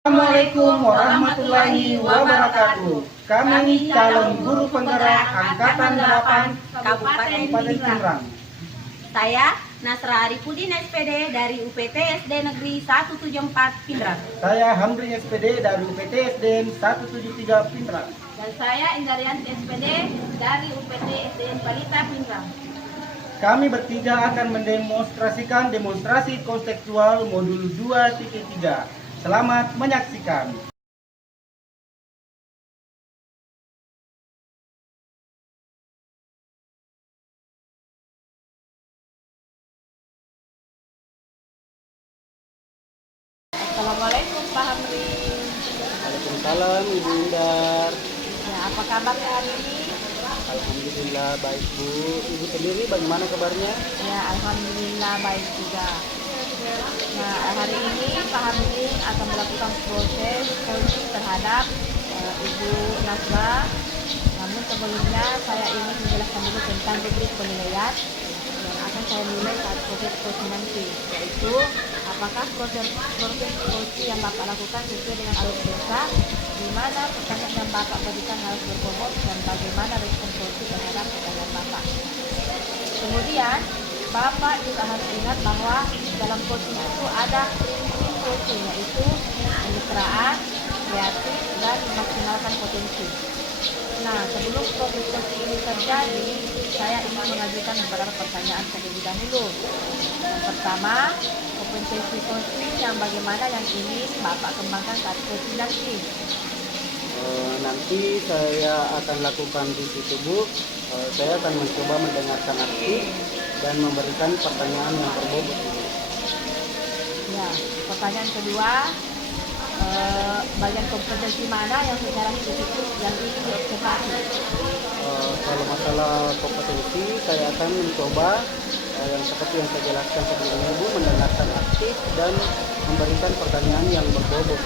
Assalamualaikum warahmatullahi wabarakatuh. Kami calon guru penggerak Angkatan 8 Kabupaten Pinrang. Saya Nasra Arifudin SPD dari UPT SD Negeri 174 Pinrang. Saya Hamdi SPD dari UPT SDN 173 Pinrang. Dan saya Indarianti SPD dari UPT SDN Balita Pinrang. Kami bertiga akan mendemonstrasikan demonstrasi konseptual modul 2.3. Selamat menyaksikan. Assalamualaikum Pak Hamri. Waalaikumsalam Ibu Indar. Ya, apa kabar hari ini? Alhamdulillah baik Bu. Ibu sendiri bagaimana kabarnya? Ya, alhamdulillah baik juga. Nah, hari ini Pak Hamri akan melakukan proses coaching terhadap Ibu Nasra. Namun sebelumnya saya ingin menjelaskan dulu tentang rubrik penilaian yang akan saya nilai saat proses coaching nanti, yaitu apakah proses coaching yang Bapak lakukan sesuai dengan alur desa, di mana pertanyaan yang Bapak berikan harus berbobot, dan bagaimana respon coaching terhadap pertanyaan Bapak. Kemudian Bapak juga harus ingat bahwa dalam coaching itu ada prinsip coaching, yaitu kemitraan, kreatif, dan memaksimalkan potensi. Nah, sebelum proses coaching ini terjadi, saya ingin mengajukan beberapa pertanyaan terlebih dahulu. Yang pertama, kompetensi coaching yang bagaimana yang ingin Bapak kembangkan saat coaching nanti? Nanti saya akan lakukan di situ Bu. Saya akan mencoba mendengarkan aktif dan memberikan pertanyaan yang berbobot. Ya, pertanyaan kedua, bagian kompetensi mana yang secara spesifik yang ingin diobservasi? Kalau masalah kompetensi, saya akan mencoba yang seperti yang saya jelaskan sebelumnya Bu, mendengarkan aktif dan memberikan pertanyaan yang berbobot.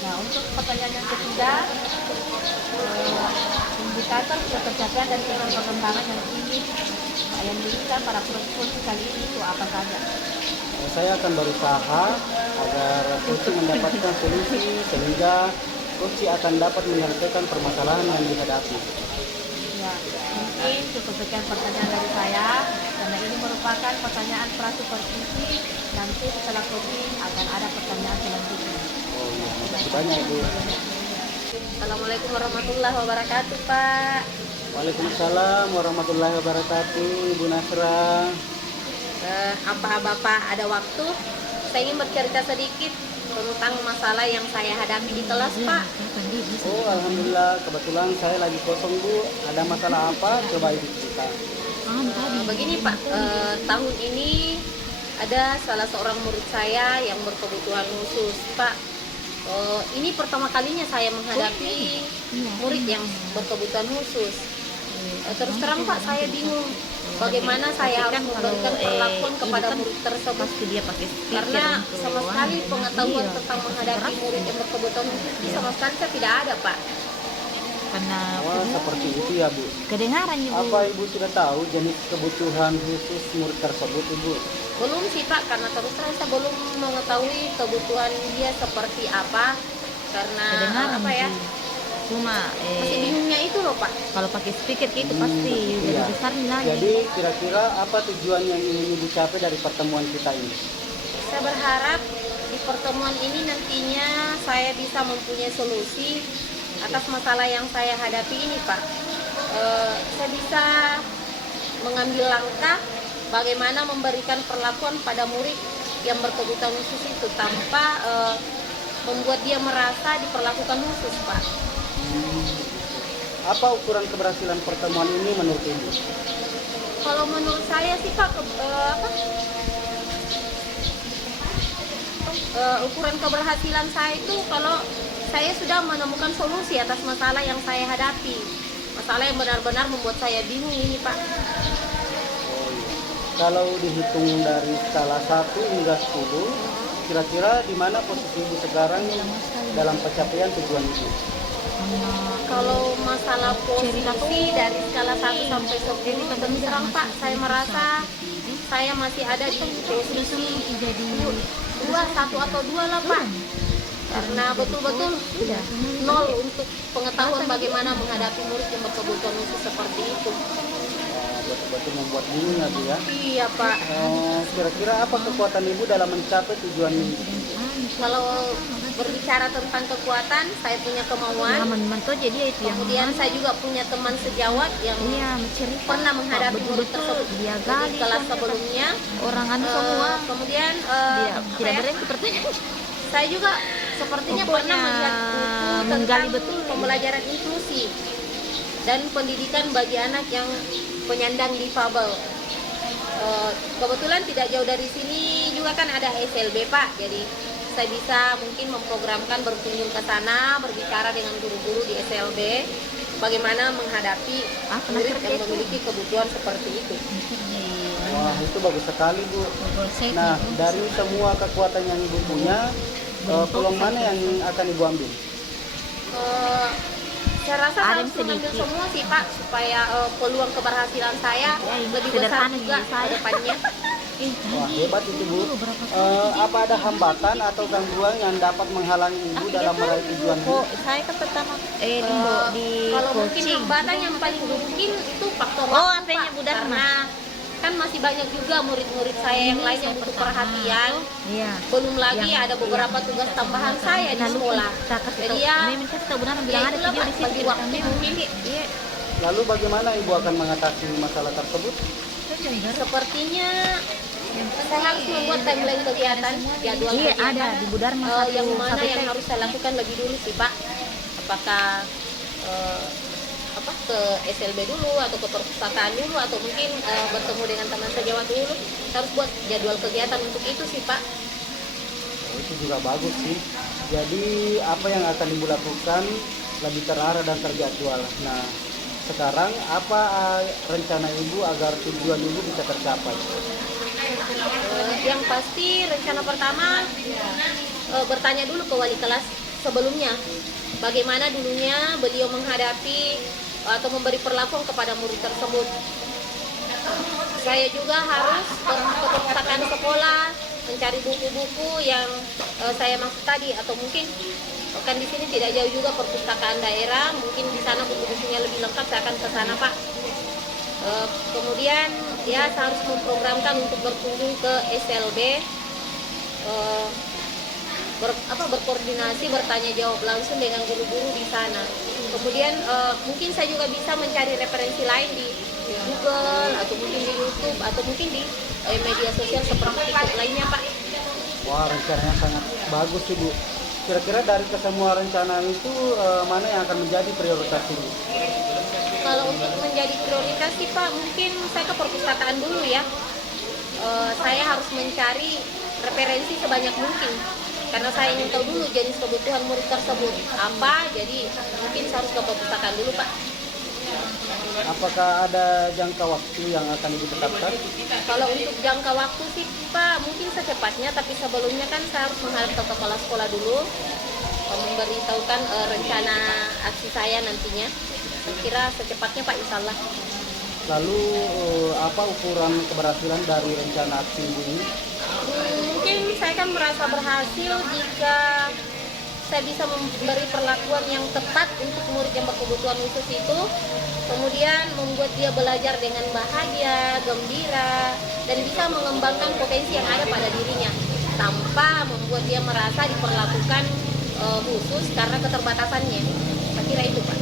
Nah, untuk pertanyaan yang ketiga, indikator pencapaian dan tingkat pengembangan yang diinginkan para coaching kali ini itu apa saja? Saya akan berusaha agar coaching mendapatkan solusi sehingga coaching akan dapat menyelesaikan permasalahan yang dihadapi. Ya, mungkin cukup sekian pertanyaan dari saya, karena ini merupakan pertanyaan prasupervisi. Nanti setelah coaching akan ada pertanyaan selanjutnya. Terima kasih banyak Bu. Assalamualaikum warahmatullahi wabarakatuh Pak. Waalaikumsalam warahmatullahi wabarakatuh Ibu Nasra. Apa Bapak ada waktu? Saya ingin bercerita sedikit tentang masalah yang saya hadapi di kelas Pak. Oh alhamdulillah, kebetulan saya lagi kosong Bu. Ada masalah apa? Coba Ibu cerita. Begini Pak, tahun ini ada salah seorang murid saya yang berkebutuhan khusus Pak. Ini pertama kalinya saya menghadapi murid yang berkebutuhan khusus. Terus terang Pak, saya bingung bagaimana saya harus memberikan perlakuan kepada murid tersebut, karena sama sekali pengetahuan tentang menghadapi murid yang berkebutuhan khusus sama sekali saya tidak ada Pak. Karena Wah seperti itu ya Bu. kedengaran Ibu. Apa Ibu sudah tahu jenis kebutuhan khusus murid tersebut Ibu? Belum sih Pak, karena terus terang saya belum mengetahui kebutuhan dia seperti apa, karena Kedengaran apa ya, Ibu. Cuma masih bingungnya itu loh Pak. kalau pakai speaker gitu pasti lebih Iya. besar lagi. Jadi kira-kira apa tujuan yang ingin Ibu capai dari pertemuan kita ini? Saya berharap di pertemuan ini nantinya saya bisa mempunyai solusi atas masalah yang saya hadapi ini Pak. Saya bisa mengambil langkah bagaimana memberikan perlakuan pada murid yang berkebutuhan khusus itu tanpa membuat dia merasa diperlakukan khusus Pak. Apa ukuran keberhasilan pertemuan ini menurut Ibu? Kalau menurut saya sih Pak, ukuran keberhasilan saya itu kalau saya sudah menemukan solusi atas masalah yang saya hadapi, masalah yang benar-benar membuat saya bingung ini Pak. Kalau dihitung dari skala 1 hingga 10, kira-kira di mana posisi Ibu sekarang dalam pencapaian tujuan itu? Kalau masalah posisi dari skala 1 sampai 10 terus terang Pak, saya merasa saya masih ada di posisi 1 atau 2 lah Pak. Karena betul-betul nol untuk pengetahuan bagaimana menghadapi murid yang berkebutuhan khusus seperti itu. Betul-betul membuat bingung ya Bu ya. Iya Pak. Kira-kira apa kekuatan Ibu dalam mencapai tujuan ini? Kalau berbicara tentang kekuatan, saya punya kemauan. Manto jadi itu yang Kemudian saya juga punya teman sejawat yang mencerita pernah menghadapi murid tersebut dia di gali kelas sebelumnya. orang semua Kemudian dia apa tidak ya, berhenti pertanyaan. saya juga sepertinya Pokoknya pernah melihat buku menggali tentang betul. pembelajaran inklusi dan pendidikan bagi anak yang penyandang difabel. Kebetulan tidak jauh dari sini juga kan ada SLB Pak, jadi saya bisa mungkin memprogramkan berkunjung ke sana, berbicara dengan guru-guru di SLB bagaimana menghadapi murid yang memiliki kebutuhan seperti itu. Wah, itu bagus sekali Bu. Nah, dari semua kekuatan yang Ibu punya, peluang mana yang akan Ibu ambil? Saya rasa harus mengambil semua sih Pak, supaya peluang keberhasilan saya lebih besar juga ke depannya. Wah, hebat itu Bu. Apa ada hambatan atau gangguan yang dapat menghalangi Ibu dalam meraih tujuan Ibu? Saya kan pertama di Kalau mungkin coaching. hambatan yang paling mungkin itu faktor Oh, waktu, apanya Pak. Bu Dharma? Karena kan masih banyak juga murid-murid saya yang lain yang butuh perhatian. Iya. Belum lagi ada beberapa tugas tambahan saya di sekolah. Jadi ya, bilang ada itulah, video Pak, di sini bagi waktu mungkin. Iya. Lalu bagaimana Ibu akan mengatasi masalah tersebut? Sepertinya saya harus membuat timeline kegiatan, jadwal Iya, kegiatan ada di Bu Dharma yang satu- mana satu yang tek. harus saya lakukan lebih dulu sih Pak. Apakah ke SLB dulu atau ke perpustakaan dulu atau mungkin bertemu dengan teman sejawat dulu. Kita harus buat jadwal kegiatan untuk itu sih Pak. Itu juga bagus sih. Jadi apa yang akan Ibu lakukan lebih terarah dan terjadwal. Nah, sekarang apa rencana Ibu agar tujuan Ibu bisa tercapai? Yang pasti rencana pertama bertanya dulu ke wali kelas sebelumnya bagaimana dulunya beliau menghadapi atau memberi perlakuan kepada murid tersebut. Saya juga harus ke perpustakaan sekolah mencari buku-buku yang saya maksud tadi, atau mungkin kan di sini tidak jauh juga perpustakaan daerah, mungkin di sana buku-bukunya lebih lengkap, saya akan ke sana Pak. Kemudian ya saya harus memprogramkan untuk berkunjung ke SLB, berkoordinasi, bertanya jawab langsung dengan guru-guru di sana. Kemudian mungkin saya juga bisa mencari referensi lain di Google atau mungkin di YouTube atau mungkin di media sosial seperti TikTok lainnya Pak. Wah, rencananya sangat bagus sih Bu. Kira-kira dari kesemua rencana itu mana yang akan menjadi prioritas Ibu? Kalau untuk menjadi prioritas sih Pak, mungkin saya ke perpustakaan dulu ya. Saya harus mencari referensi sebanyak mungkin karena saya ingin tahu dulu jenis kebutuhan murid tersebut apa, jadi mungkin saya harus ke perpustakaan dulu Pak. Apakah ada jangka waktu yang akan Ibu tetapkan? Kalau untuk jangka waktu sih Pak, mungkin secepatnya, tapi sebelumnya kan saya harus menghadap ke kepala sekolah dulu, memberitahukan rencana aksi saya nantinya. Saya kira secepatnya Pak, insya Allah. Lalu apa ukuran keberhasilan dari rencana aksi Ibu ini? Mungkin saya kan merasa berhasil jika saya bisa memberi perlakuan yang tepat untuk murid yang berkebutuhan khusus itu, kemudian membuat dia belajar dengan bahagia, gembira, dan bisa mengembangkan potensi yang ada pada dirinya tanpa membuat dia merasa diperlakukan khusus karena keterbatasannya. Saya kira itu Pak.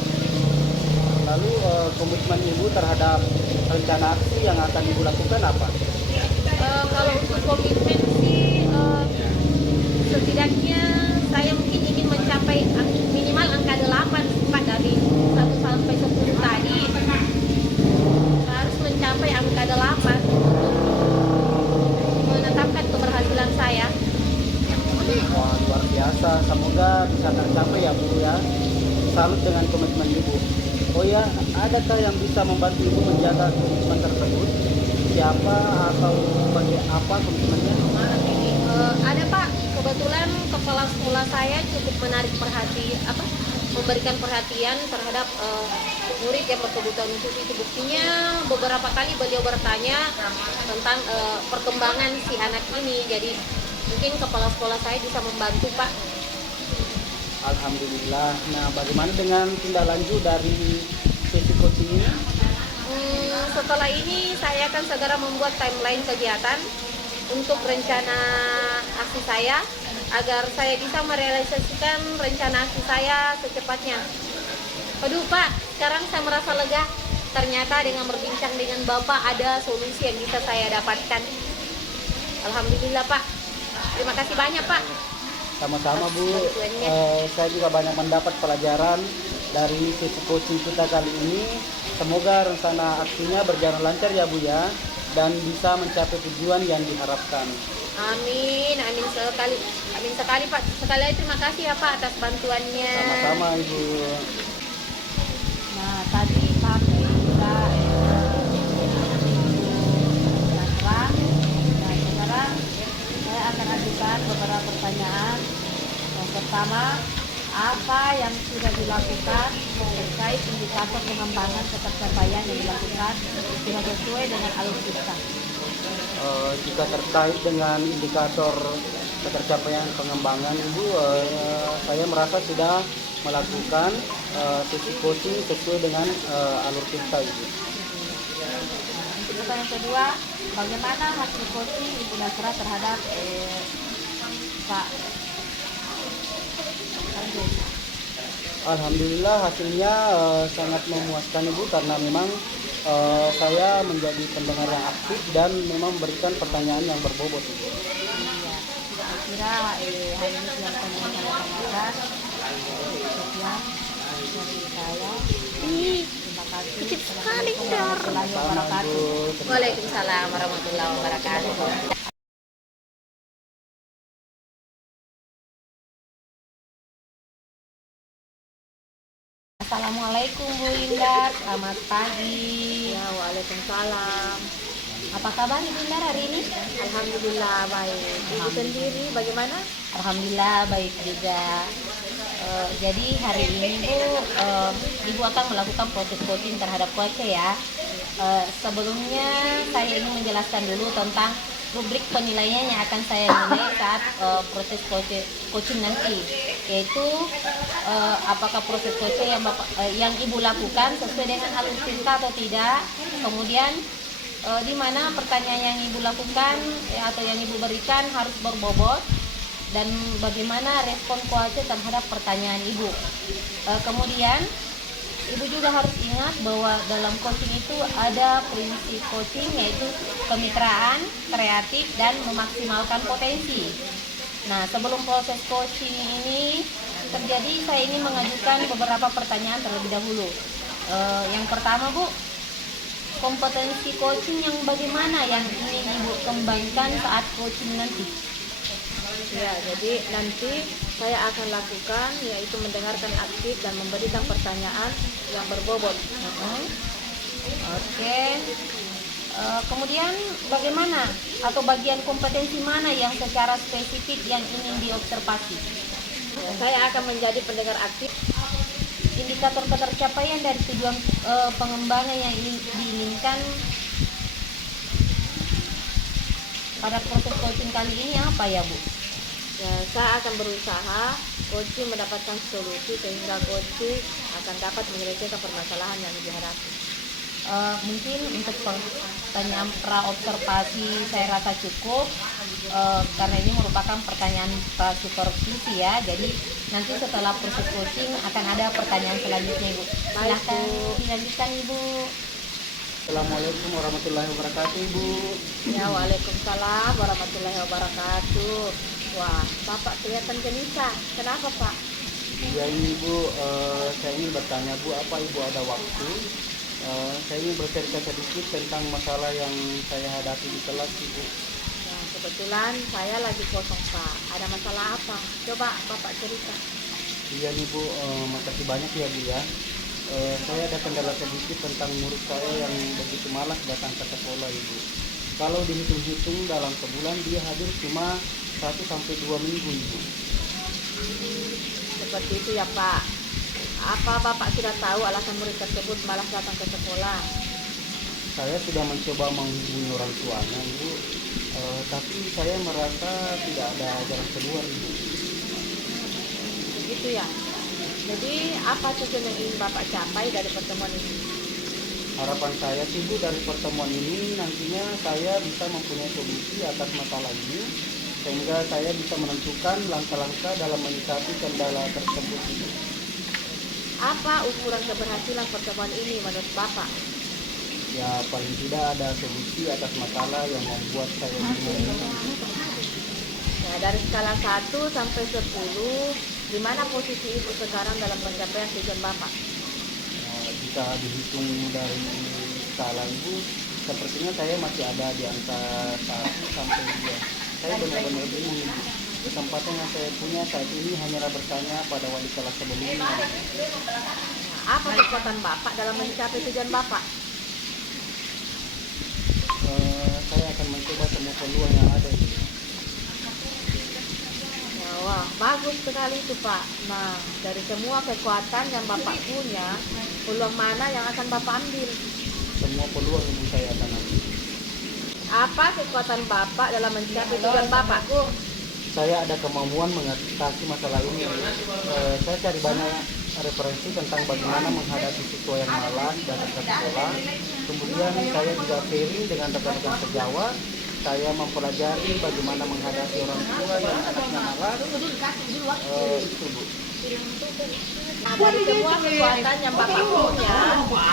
Lalu komitmen Ibu terhadap rencana aksi yang akan Ibu lakukan apa? Kalau untuk komitmen sih setidaknya saya mungkin ingin mencapai minimal angka 8 Pak, dari 1 sampai 10 tadi harus mencapai angka 8 untuk menetapkan keberhasilan saya. Wah, luar biasa. Semoga bisa tercapai ya Bu ya. Salut dengan komitmen Ibu. Oh ya, adakah yang bisa membantu Ibu menjaga komitmen tersebut? Siapa atau bagi apa komitmennya? Ada Pak, kebetulan kepala sekolah saya cukup menarik memberikan perhatian terhadap murid yang berkebutuhan khusus. Itu buktinya beberapa kali beliau bertanya tentang perkembangan si anak ini. Jadi mungkin kepala sekolah saya bisa membantu, Pak. Alhamdulillah. Nah, bagaimana dengan tindak lanjut dari sesi coaching ini? Setelah ini saya akan segera membuat timeline kegiatan untuk rencana aksi saya agar saya bisa merealisasikan rencana aksi saya secepatnya. Aduh Pak, sekarang saya merasa lega. Ternyata dengan berbincang dengan Bapak ada solusi yang bisa saya dapatkan. Alhamdulillah Pak. Terima kasih banyak Pak. Sama-sama Bu. Bantuannya. Saya juga banyak mendapat pelajaran dari sesi coaching kita kali ini. Semoga rencana aksinya berjalan lancar ya Bu ya, dan bisa mencapai tujuan yang diharapkan. Amin, amin sekali Pak. Sekali lagi terima kasih ya Pak atas bantuannya. Sama-sama Ibu. Nah, tadi kami sudah Nasra. Nah, sekarang saya akan ajukan beberapa pertanyaan. Yang pertama, apa yang sudah dilakukan terkait indikator pengembangan ketercapaian yang dilakukan sudah sesuai dengan alutsista? Jika terkait dengan indikator ketercapaian pengembangan Ibu, saya merasa sudah melakukan sesi coaching sesuai dengan alur kita Ibu. Pertanyaan kedua, bagaimana hasil coaching Ibu Nasra terhadap Pak Arjun? Alhamdulillah hasilnya sangat memuaskan Ibu, karena memang saya menjadi pendengar yang aktif dan memang memberikan pertanyaan yang berbobot Ibu. Iya, saya kira hari ini yang kami akan tanyakan sekian dari saya. Terima kasih. kecil sekali, Assalamualaikum warahmatullahi Sama wabarakatuh. Ibu. Waalaikumsalam warahmatullahi wabarakatuh. Assalamualaikum Bu Lindar, selamat pagi. Ya, waalaikumsalam. Apa kabar Ibu Lindar hari ini? Alhamdulillah baik. Ibu sendiri bagaimana? Alhamdulillah baik juga. Jadi hari ini Bu, Ibu akan melakukan proses coaching terhadap Koce ya. Sebelumnya saya ingin menjelaskan dulu tentang rubrik penilaian yang akan saya nilai saat proses coaching nanti, yaitu apakah proses coaching yang Ibu lakukan sesuai dengan alutsista atau tidak, kemudian di mana pertanyaan yang Ibu lakukan atau yang Ibu berikan harus berbobot, dan bagaimana respon Koce terhadap pertanyaan Ibu. Kemudian Ibu juga harus ingat bahwa dalam coaching itu ada prinsip coaching, yaitu kemitraan, kreatif, dan memaksimalkan potensi. Nah, sebelum proses coaching ini terjadi, saya ingin mengajukan beberapa pertanyaan terlebih dahulu. Yang pertama Bu, kompetensi coaching yang bagaimana yang ingin Ibu kembangkan saat coaching nanti? Ya, jadi nanti saya akan lakukan yaitu mendengarkan aktif dan memberikan pertanyaan yang berbobot. Oke. Kemudian bagaimana atau bagian kompetensi mana yang secara spesifik yang ingin diobservasi? Ya, saya akan menjadi pendengar aktif. Indikator ketercapaian dari tujuan pengembangan yang diinginkan pada proses coaching kali ini apa ya Bu? Ya, saya akan berusaha coaching mendapatkan solusi sehingga coaching akan dapat menyelesaikan permasalahan yang dihadapi. Mungkin untuk pertanyaan pra-observasi saya rasa cukup, karena ini merupakan pertanyaan pra-supervisi ya. Jadi nanti setelah proses coaching akan ada pertanyaan selanjutnya Ibu. Silahkan dilanjutkan Ibu. Assalamualaikum warahmatullahi wabarakatuh Ibu. Ya, waalaikumsalam warahmatullahi wabarakatuh. Wah, Bapak kelihatan gelisah. Kenapa Pak? Ya ini Ibu, saya ingin bertanya Bu, apa Ibu ada waktu? Saya ingin bercerita sedikit tentang masalah yang saya hadapi di kelas Ibu. Ya, kebetulan saya lagi kosong Pak. Ada masalah apa? Coba Bapak cerita. Iya nih Bu, makasih banyak ya Bu ya. Saya ada kendala sedikit tentang murid saya yang begitu malas datang ke sekolah Ibu. Kalau dihitung-hitung dalam sebulan dia hadir cuma 1 sampai 2 minggu Ibu. Seperti itu ya Pak. Apa Bapak sudah tahu alasan murid tersebut malas datang ke sekolah? Saya sudah mencoba menghubungi orang tuanya, Ibu. Tapi saya merasa tidak ada jalan keluar, Ibu. Begitu ya. Jadi apa tujuan yang ingin Bapak capai dari pertemuan ini? Harapan saya sih, Bu, dari pertemuan ini nantinya saya bisa mempunyai solusi atas masalah ini, sehingga saya bisa menentukan langkah-langkah dalam menyikapi kendala tersebut, Ibu. Apa ukuran keberhasilan pertemuan ini menurut Bapak? Ya, paling tidak ada solusi atas masalah yang membuat saya bingung. Ya, dari skala 1 sampai 10, di mana posisi Ibu sekarang dalam pencapaian tujuan Bapak? Jika dihitung dari skala Ibu, sepertinya saya masih ada di angka 1 sampai 2. Saya benar-benar bingung, Ibu. Kesempatan yang saya punya saat ini hanyalah bertanya pada wali kelas sebelumnya. Nah, apa kekuatan Bapak dalam mencapai tujuan Bapak? Saya akan mencoba semua peluang yang ada. Ya, wah, bagus sekali itu Pak. Nah, dari semua kekuatan yang Bapak punya, peluang mana yang akan Bapak ambil? Semua peluang yang saya akan ambil. Apa kekuatan Bapak dalam mencapai tujuan Bapak? Saya ada kemampuan mengatasi masalah ini. Saya cari banyak referensi tentang bagaimana menghadapi siswa yang malas datang ke sekolah. Kemudian saya juga sharing dengan rekan-rekan sejawat. Saya mempelajari bagaimana menghadapi orang tua yang anaknya malas. Itu, Bu. Nah, dari semua kekuatan yang Bapak punya,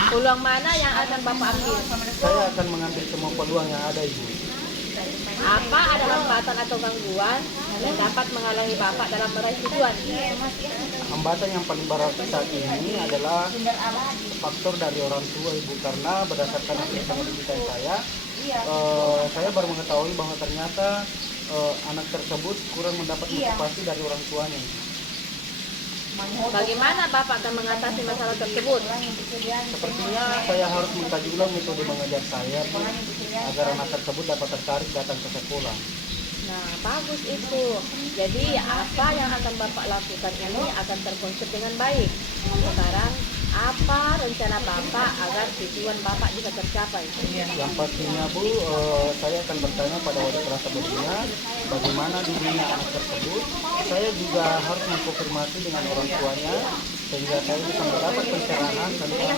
peluang mana yang akan Bapak ambil? Saya akan mengambil semua peluang yang ada, Ibu. Apa ada hambatan atau gangguan yang dapat menghalangi Bapak dalam meraih tujuan? Hambatan yang paling berat saat ini adalah faktor dari orang tua, Ibu, karena berdasarkan hasil pendidikan saya baru mengetahui bahwa ternyata anak tersebut kurang mendapat motivasi dari orang tuanya. Bagaimana Bapak akan mengatasi masalah tersebut? Sepertinya saya harus mengkaji ulang metode mengajar saya, Bu, agar anak tersebut dapat tertarik datang ke sekolah. Nah, bagus itu. Jadi, apa yang akan Bapak lakukan ini akan terkonsep dengan baik. Sekarang, apa rencana Bapak agar tujuan Bapak bisa tercapai? Yang pastinya, Bu, saya akan bertanya pada wali kelas sebelumnya bagaimana dulunya anak tersebut. Saya juga harus mengkonfirmasi dengan orang tuanya sehingga saya bisa mendapat pencerahan tentang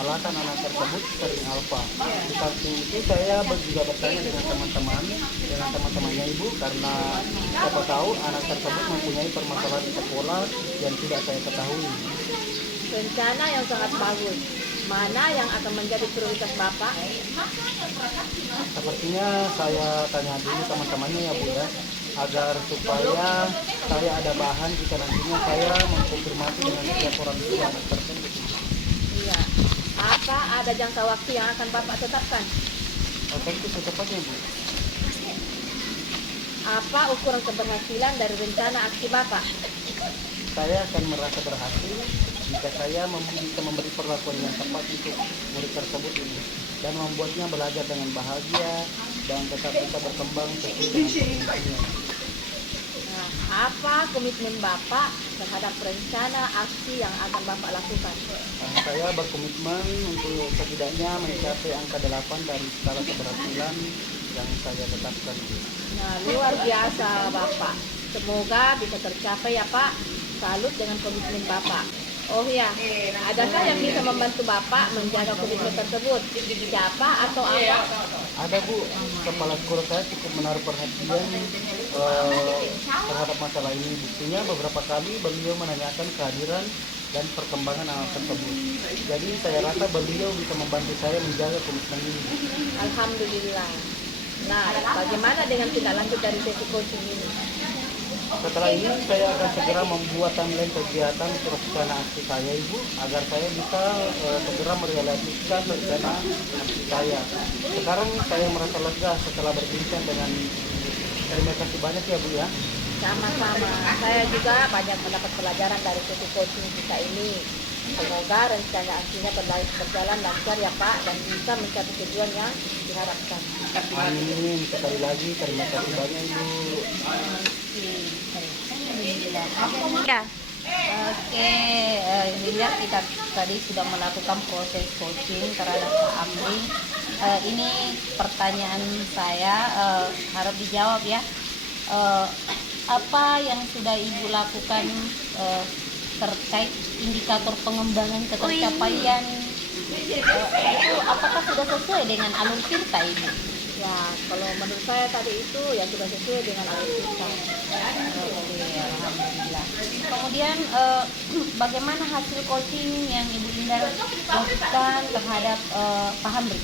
alasan anak tersebut sering alfa. Di samping itu saya juga bertanya dengan teman-temannya Ibu, karena siapa tahu anak tersebut mempunyai permasalahan di sekolah yang tidak saya ketahui. Rencana yang sangat bagus. Mana yang akan menjadi prioritas Bapak? Sepertinya saya tanya dulu teman-temannya ya, Bu, ya, agar supaya saya ada bahan jika nantinya saya mengkonfirmasi dengan setiap orang tua anak tersebut. Iya. Apa ada jangka waktu yang akan Bapak tetapkan? Tentu secepatnya, Bu. Apa ukuran keberhasilan dari rencana aksi Bapak? Saya akan merasa berhasil jika saya bisa memberi perlakuan yang tepat untuk murid tersebut ini dan membuatnya belajar dengan bahagia dan tetap bisa berkembang sesuai dengan potensinya. Nah, apa komitmen Bapak terhadap rencana aksi yang akan Bapak lakukan? Saya berkomitmen untuk setidaknya mencapai angka 8 dari skala keberhasilan yang saya tetapkan. Nah, luar biasa Bapak. Semoga bisa tercapai ya Pak. Salut dengan komitmen Bapak. Oh ya, adakah yang bisa membantu Bapak menjaga komitmen tersebut? Siapa atau apa? Ada, Bu, kepala sekolah saya cukup menaruh perhatian terhadap masalah ini. Buktinya beberapa kali beliau menanyakan kehadiran dan perkembangan anak tersebut. Jadi saya rasa beliau bisa membantu saya menjaga komitmen ini. Alhamdulillah. Nah, bagaimana dengan tindak lanjut dari sesi coaching ini? Setelah ini saya akan segera membuat timeline kegiatan untuk rencana aksi saya, Ibu, agar saya bisa segera merealisasikan rencana aksi saya. Sekarang saya merasa lega setelah berbincang dengan Ibu. Terima kasih banyak ya, Bu, ya. Sama-sama. Saya juga banyak mendapat pelajaran dari sesi coaching kita ini. Semoga rencana aksinya berjalan lancar ya Pak dan bisa mencapai tujuan yang diharapkan. Amin. Sekali lagi terima kasih banyak, Ibu. Ya. Oke, Linda, kita tadi sudah melakukan proses coaching terhadap Pak Amri. Ini pertanyaan saya, harap dijawab ya. Apa yang sudah Ibu lakukan terkait indikator pengembangan ketercapaian? Itu apakah sudah sesuai dengan alur tirta Ibu? Ya, kalau menurut saya tadi itu ya sudah sesuai dengan alur kita. Oke, alhamdulillah. Kemudian bagaimana hasil coaching yang Ibu Linda lakukan terhadap Pak Hamri?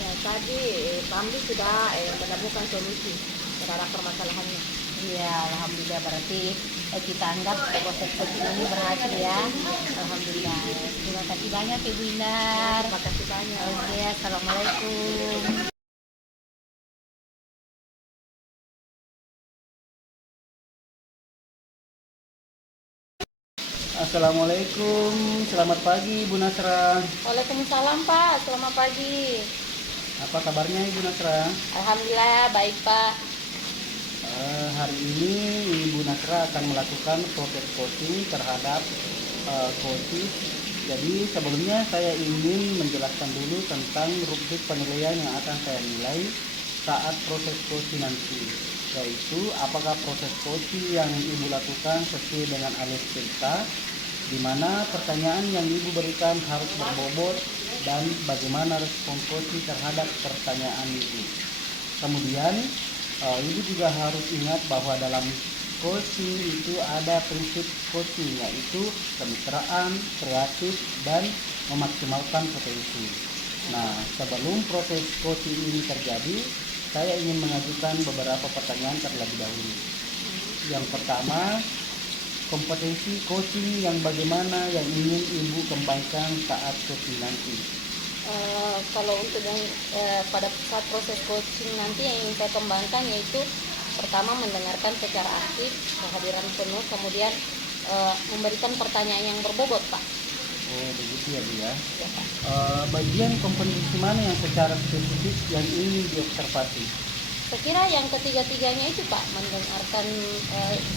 Ya, tadi kami sudah menemukan solusi terhadap permasalahannya. Iya, alhamdulillah, berarti kita anggap proses coaching ini berhasil ya. Alhamdulillah. Terima kasih banyak Ibu Indar. Terima kasih banyak. Oke, assalamualaikum. Assalamualaikum, selamat pagi Ibu Nasra. Waalaikumsalam Pak, selamat pagi. Apa kabarnya Ibu Nasra? Alhamdulillah baik Pak. Hari ini Ibu Nasra akan melakukan proses coaching terhadap coaches. Jadi sebelumnya saya ingin menjelaskan dulu tentang rubrik penilaian yang akan saya nilai saat proses coaching nanti, yaitu apakah proses coaching yang Ibu lakukan sesuai dengan alur cerita, di mana pertanyaan yang Ibu berikan harus berbobot dan bagaimana respon coaching terhadap pertanyaan Ibu. Kemudian Ibu juga harus ingat bahwa dalam coaching itu ada prinsip coaching, yaitu kemitraan, kreatif, dan memaksimalkan potensi. Nah, sebelum proses coaching ini terjadi, saya ingin mengajukan beberapa pertanyaan terlebih dahulu. Yang pertama, kompetensi coaching yang bagaimana yang ingin Ibu kembangkan saat coaching nanti? Kalau untuk yang pada saat proses coaching nanti yang ingin saya kembangkan yaitu pertama mendengarkan secara aktif, kehadiran penuh, kemudian memberikan pertanyaan yang berbobot Pak. Oh begitu ya Bu ya. Ya, Pak. Bagian kompetensi mana yang secara spesifik yang ingin diobservasi? Saya kira yang ketiga-tiganya itu Pak, mendengarkan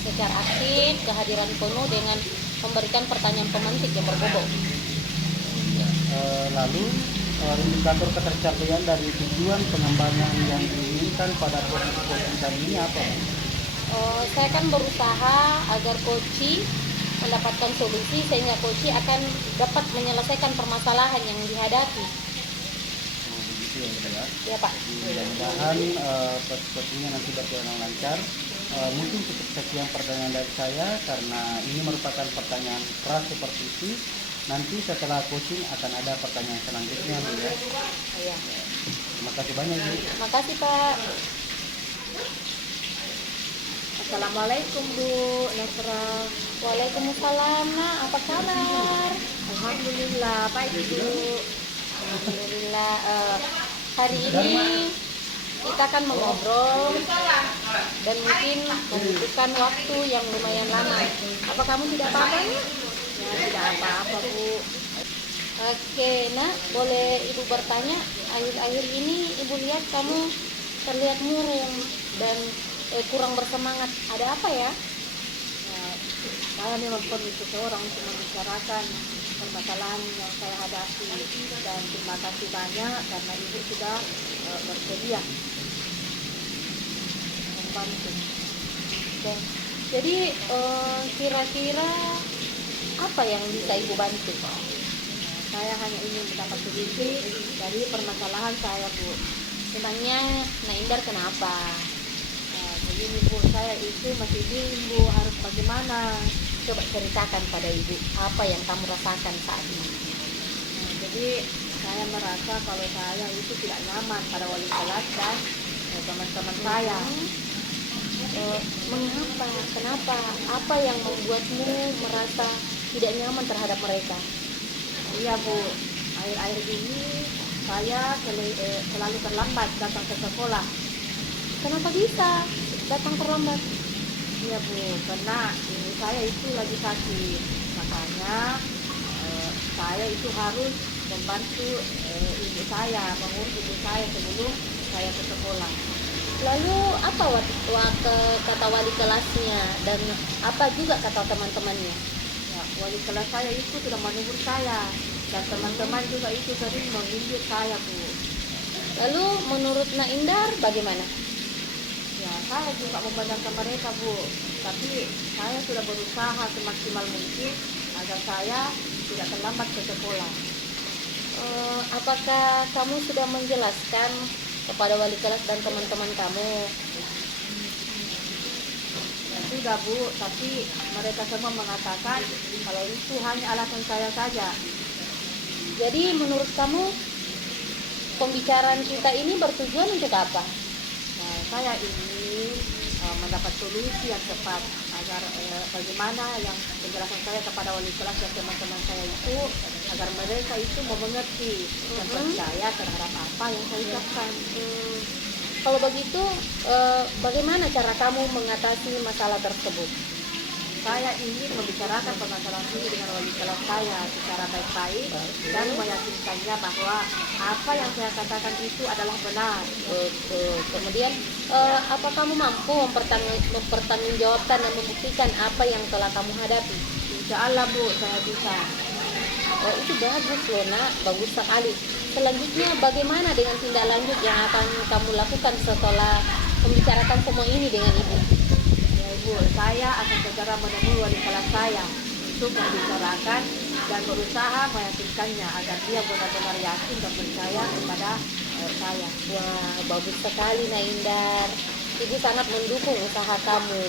secara aktif, kehadiran penuh dengan memberikan pertanyaan pemantik yang berbobot. Lalu indikator ketercapaian dari tujuan pengembangan yang diinginkan pada proses coaching kali ini apa? Saya kan berusaha agar coaching mendapatkan solusi sehingga coaching akan dapat menyelesaikan permasalahan yang dihadapi. Oh, begitu ya Bu ya. Ya Pak. Mudah-mudahan proses coachingnya nanti berjalan lancar. Mungkin cukup sekian pertanyaan dari saya karena ini merupakan pertanyaan keras seperti itu. Nanti setelah coaching akan ada pertanyaan selanjutnya Bu ya. Iya. Terima kasih banyak Bu. Terima kasih Pak. Assalamualaikum Bu Nasra. Waalaikumsalam. Nah, apa kabar? Alhamdulillah baik Bu. Alhamdulillah. Hari ini kita akan mengobrol dan mungkin membutuhkan waktu yang lumayan lama. Apa kamu tidak apa-apa ya? Ya tidak apa-apa Bu. Oke, nah boleh Ibu bertanya, akhir-akhir ini Ibu lihat kamu terlihat murung dan kurang bersemangat. Ada apa ya? Ya, saya memang perlu seseorang untuk membicarakan permasalahan yang saya hadapi, dan terima kasih banyak karena Ibu sudah bersedia membantu. Oke. Jadi kira-kira apa yang bisa Ibu bantu? Saya hanya ingin mendapat solusi dari permasalahan saya Bu. Memangnya Naindar kenapa? Nah, begini Bu, saya itu masih bingung Bu, harus bagaimana. Coba ceritakan pada Ibu apa yang kamu rasakan saat ini. Nah, jadi saya merasa kalau saya itu tidak nyaman pada wali kelas dan teman-teman saya. Mengapa? Kenapa? Apa yang membuatmu merasa tidak nyaman terhadap mereka? Iya Bu, akhir-akhir ini saya selalu terlambat datang ke sekolah. Kenapa bisa datang terlambat? Iya Bu, karena ibu saya itu lagi sakit, makanya saya itu harus membantu ibu saya, mengurus ibu saya sebelum saya ke sekolah. Lalu apa kata wali kelasnya dan apa juga kata teman-temannya? wali kelas saya itu sudah menegur saya, dan teman-teman juga itu sering menginjil saya, Bu. Lalu menurut Naindar bagaimana? Ya, saya juga membenarkan mereka, Bu. Tapi saya sudah berusaha semaksimal mungkin agar saya tidak terlambat ke sekolah. Apakah kamu sudah menjelaskan kepada wali kelas dan teman-teman kamu? Ya, sudah, Bu. Tapi mereka semua mengatakan kalau itu hanya alasan saya saja. Jadi menurut kamu pembicaraan kita ini bertujuan untuk apa? Nah, saya ingin mendapat solusi yang tepat agar bagaimana yang penjelasan saya kepada wali kelas dan teman-teman saya itu agar mereka itu mau mengerti dan percaya terhadap apa yang saya ucapkan. Kalau begitu, bagaimana cara kamu mengatasi masalah tersebut? Saya ingin membicarakan permasalahan ini dengan wali kelas saya secara baik-baik dan meyakinkannya bahwa apa yang saya katakan itu adalah benar. Betul. Kemudian, apa kamu mampu mempertanggungjawabkan dan membuktikan apa yang telah kamu hadapi? Insya Allah, Bu, saya bisa. Itu bagus loh, Nak. Bagus sekali. Selanjutnya, bagaimana dengan tindak lanjut yang akan kamu lakukan setelah membicarakan semua ini dengan Ibu? Ya, Ibu, saya akan segera menemui wali kelas saya untuk membicarakan dan berusaha meyakinkannya agar dia benar-benar yakin dan percaya kepada saya. Wah, bagus sekali, Naindar. Ibu sangat mendukung usaha kamu.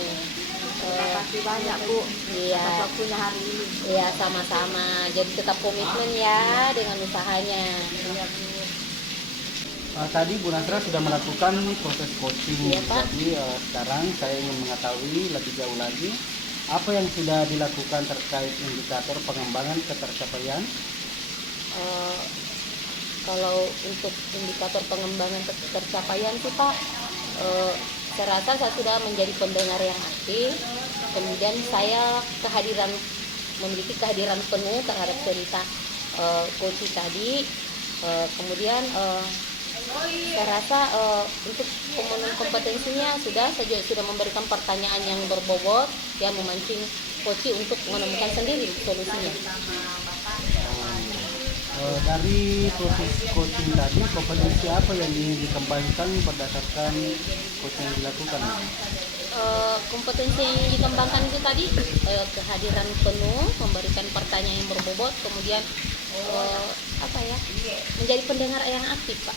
Terima kasih banyak, Bu, Iya. atas waktunya hari ini. Ya, sama-sama. Jadi tetap komitmen ya dengan usahanya. Ya, Bu. Tadi Bu Nasra sudah melakukan proses coaching. Iya, Pak. Jadi sekarang saya ingin mengetahui lebih jauh lagi apa yang sudah dilakukan terkait indikator pengembangan ketercapaian. Kalau untuk indikator pengembangan tercapaian sih Pak, saya rasa saya sudah menjadi pendengar yang aktif. Kemudian saya memiliki kehadiran penuh terhadap cerita coach tadi. Kemudian saya rasa untuk pemenuhan kompetensinya saya juga sudah memberikan pertanyaan yang berbobot yang memancing coach untuk menemukan sendiri solusinya. Dari proses coaching tadi, kompetensi apa yang ingin dikembangkan berdasarkan coaching yang dilakukan? Kompetensi yang dikembangkan itu tadi kehadiran penuh, memberikan pertanyaan yang berbobot, kemudian menjadi pendengar yang aktif, Pak.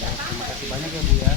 Terima kasih banyak ya Bu ya.